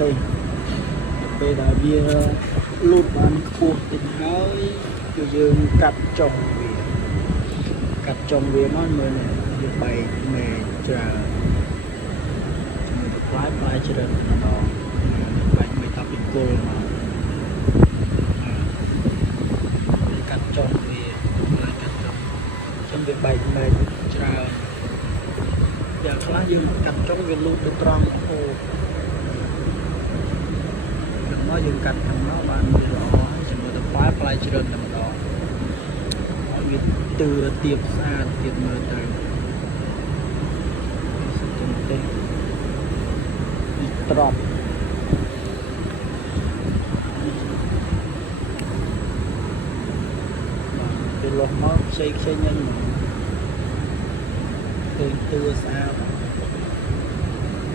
ទេពេលដែលវាលូតបានខ្ពស់តិចហើយគឺយើងកាត់ចុងវាមកមើលនេះវាបែកមែច្រើនជាមួយទៅផ្លែច្រើនម្ដងបែកមិនតាពីគល់មកកាត់ចុងវាកាត់ចុងចឹងវាបែកមែច្រើនយ៉ាងខ្លះយើងកាត់ចុងវាលូតទៅត្រង់អូមកយើងកាត់ខាងមកបានវាល្អហើយជាមួយទៅផ្លែច្រើនតែម្ដងឲ្យវាទើទៀបស្អាតទៀតមើលទៅសិនទេពីត្រប់ពេលលោះមកខ្ចីហ្នឹងទៅទើស្អាត